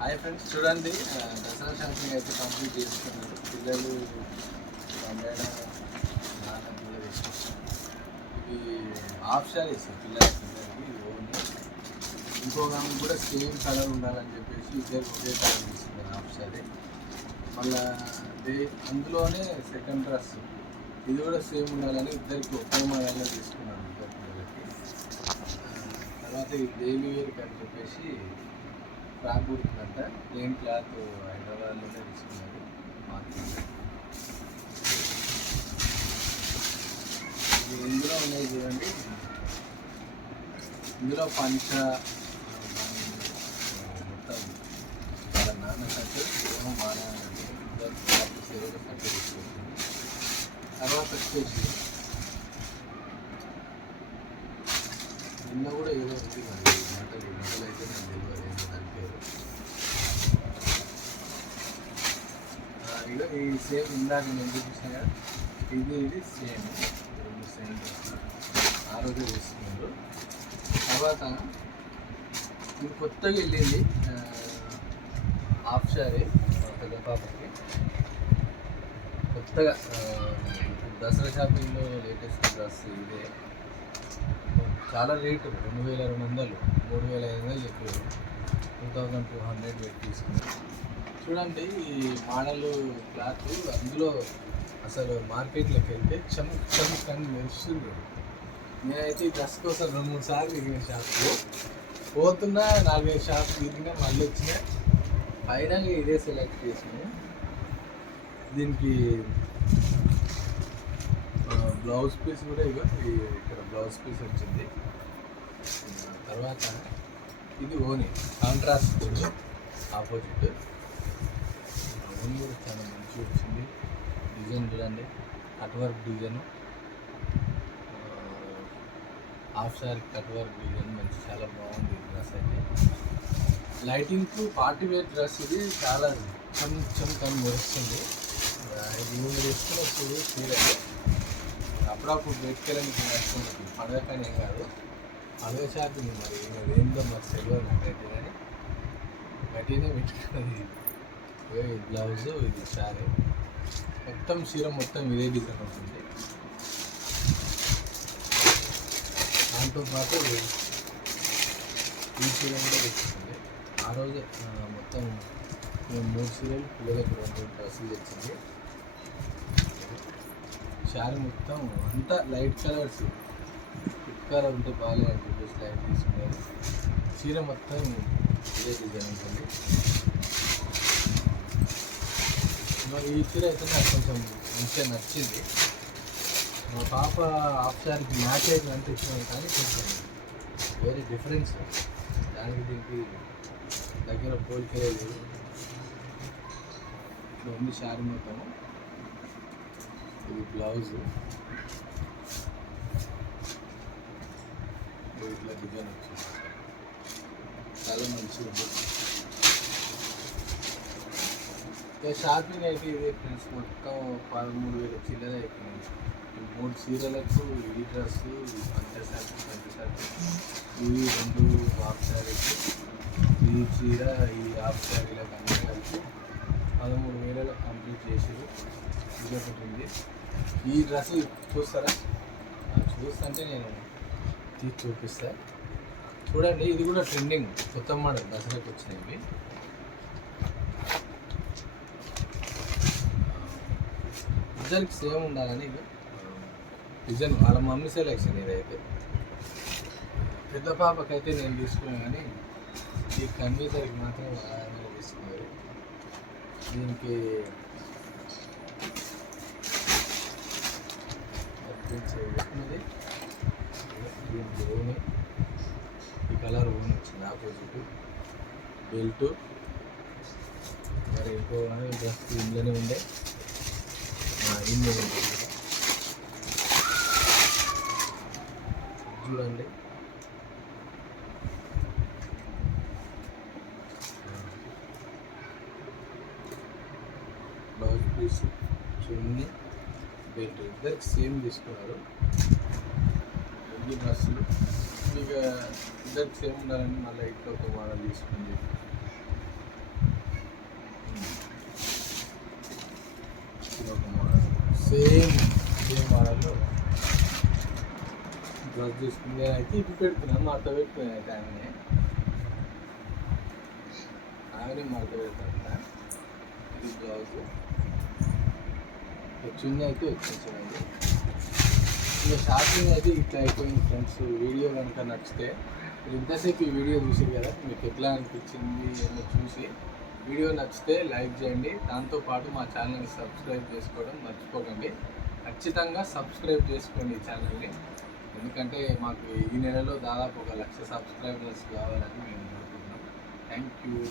Hi friends చూడండి Dasara shopping అయితే complete చేసుకున్నారు. పిల్లలు మా మేడం నాన్న పిల్లలు తీసుకొచ్చారు హాఫ్ శారీస్ పిల్లలకి ఓన్లీ. ఇంకో ఆమె కూడా సేమ్ కలర్ ఉండాలని చెప్పేసి ఇద్దరు ఒకే కలర్ తీసుకున్నారు హాఫ్ శారీ. మళ్ళీ డే అందులోనే సెకండ్ డ్రెస్. ఇది కూడా సేమ్ ఉండాలని ఇద్దరికి ఒకే మాదిరిగా తీసుకున్నాను ఇద్దరు పిల్లలకి. తర్వాత ఈ డైలీ వేర్కి అని చెప్పేసి ఫ్రాక్ కుడుతుందంట. ప్లేన్ క్లాత్ హైదరాబాద్లోనే తీసుకున్నారు. మార్కెట్. ఇందులో ఉన్నాయి చూడండి. ఇందులో పంచ మొత్తం వాళ్ళ నాన్న కట్టు ఏమో మా నాన్న కట్టు తీసుకొచ్చింది. తర్వాత వచ్చేసి నిన్న కూడా ఏదో ఉంది మరి. మంటలు మంటలు అయితే నాకు తెలియదు ఏంటో దాని పేరు ఆ, ఇక ఈ సేమ్ ఇందాక నేను చూపించిన కదా ఇది ఇది సేమ్. రెండు సేమ్ ఆ రోజే చేస్తున్నారు. తర్వాత ఇది కొత్తగా వెళ్ళింది హాఫ్ శారీ పెద్ద పాపకి. కొత్తగా దసరా షాపింగ్లో లేటెస్ట్ డ్రెస్ ఇదే. చాలా రేటు రెండు వేల రెండు వందలు మూడు వేల ఐదు వందలు చెప్పారు. టూ థౌజండ్ టూ హండ్రెడ్ పెట్టి తీసుకున్నాను చూడండి ఈ మోడల్ క్లాత్ అందులో అసలు మార్కెట్లోకి వెళ్తే చమక్ చమక్ అని మెరుస్తుంది నేనైతే ఈ డ్రెస్ కోసం రెండు మూడు సార్లు తిరిగిన షాప్లో పోతున్నా నాలుగైదు షాప్ తిరిగినా మళ్ళీ వచ్చిన ఫైనల్గా ఇదే సెలెక్ట్ చేసాను. దీనికి బ్లౌజ్ పీస్ కూడా ఇగో ఇక్కడ బ్లౌజ్ పీస్ వచ్చింది. తర్వాత ఇది ఓని కాంట్రాస్ట్ ఆపోజిట్. డిజైన్ కూడా చాలా మంచిగా వచ్చింది. డిజైన్ చూడండి. Cut work design half sari cut work design మంచి చాలా బాగుంది డ్రెస్ అయితే. లైటింగ్కు పార్టీ వేర్ డ్రెస్ ఇది చాలా కొంచెం కమ్ మెరుస్తుంది ఆ, ఇది మీరు వేసుకున్న చూడు చీర అప్పుడప్పుడు బయటకెళ్ళడానికి నడుస్తుంది పండగ కానీ ఏం కాదు. పండగ షాపింగ్ మరి. ఏందో మరి తెలియదు నాకైతే కానీ. గట్టిగానే పెట్టుకున్నది ఇది బ్లౌజ్ ఇది శారీ. మొత్తం చీర మొత్తం ఇదే డిజైన్ ఉంటుంది. దాంతో పాటు ఈ చీర కూడా వచ్చింది ఆ రోజు మొత్తం మేము మూడు చీరలు పిల్లలకు రెండు డ్రెస్సులు తెచ్చింది. శారీ మొత్తం అంతా లైట్ కలర్స్. థిక్ కలర్ ఉంటే బాగాలే అని చెప్పేసి లైట్ తీసుకున్నారు చీర మొత్తం ఇదే డిజైన్ ఉంటుంది. ఈ చీర అయితే నాకు కొంచెం మంచిగా నచ్చింది. మా పాప హాఫ్ శారీకి మ్యాచ్ అయితే అంటే ఇష్టం కానీ కొంచెం వేరే డిఫరెన్స్. దానికి దీనికి దగ్గర పోలికే లేదు ఇట్లా ఉంది శారీ మొత్తము ఇది బ్లౌజ్. ఇట్లా డిజైన్ వచ్చింది. చాలా మంచిగా ఉంటుంది ఇక షాపింగ్ అయితే ఫ్రెండ్స్? మొత్తం పదమూడు వేల చిల్లర అయిపోయింది. మూడు చీరలకు ఈ డ్రెస్ ఈ పంచ పంచ ఇవి రెండు హాఫ్ శారీస్ ఈ చీర ఈ హాఫ్ శారీలకు అన్నీ కలిపి పదమూడు వేలలో కంప్లీట్ చేసారు ఇది ఒకటి ఉంది. ఈ డ్రెస్ చూస్తారా? చూస్తుంటే నేను తీసి చూపిస్తా. చూడండి ఇది కూడా ట్రెండింగ్. కొత్త మోడల్ దసరాకి వచ్చినవి ఇద్దరికి సేమ్ ఉండాలని ఇక డిజైన్ వాళ్ళ మమ్మీ సెలెక్షన్ ఇదైతే. పెద్ద పాపకైతే నేను తీసుకున్నాను కానీ ఈ కన్వీసర్కి మాత్రం ఆయన తీసుకున్నారు. దీనికి ఉన్నది దీనికి ఈ కలర్ ఓన్ వచ్చింది ఆపోజిట్. బెల్ట్. మరి ఇంకో జస్ట్ ఇంట్లోనే ఉండే. చూడండి. బ్లౌజ్ పీస్ చున్ని బెల్ట్ ఇద్దరికి సేమ్ తీసుకున్నారు. రెండు డ్రెస్సులు ఇక ఇద్దరికి సేమ్ ఉండాలని మళ్ళీ ఇంట్లో ఒక వాడ తీసుకుంది. ఒక మోడల్. సేమ్ సేమ్ మోడల్లో డ్రెస్ తీసుకుని అయితే ఇవి పెడుతున్నాను మడత పెట్టుకున్నాను అయితే ఆమెనే. ఆమెనే మడత పెడతా ఇది బ్లౌజ్. వచ్చింది అయితే వచ్చిందండి ఇంకా షాపింగ్ అయితే ఇట్లా అయిపోయింది ఫ్రెండ్స్. వీడియో కనుక నచ్చితే ఇంతసేపు ఈ వీడియో చూసారు కదా మీకు ఎట్లా అనిపించింది అని చూసి వీడియో నచ్చితే లైక్ చేయండి. దాంతోపాటు మా ఛానల్ని సబ్స్క్రైబ్ చేసుకోవడం మర్చిపోకండి. ఖచ్చితంగా సబ్స్క్రైబ్ చేసుకోండి ఈ ఛానల్ని. ఎందుకంటే మాకు ఈ నెలలో దాదాపు ఒక లక్ష సబ్స్క్రైబర్స్ కావాలని మేము అనుకుంటున్నాం. Thank you.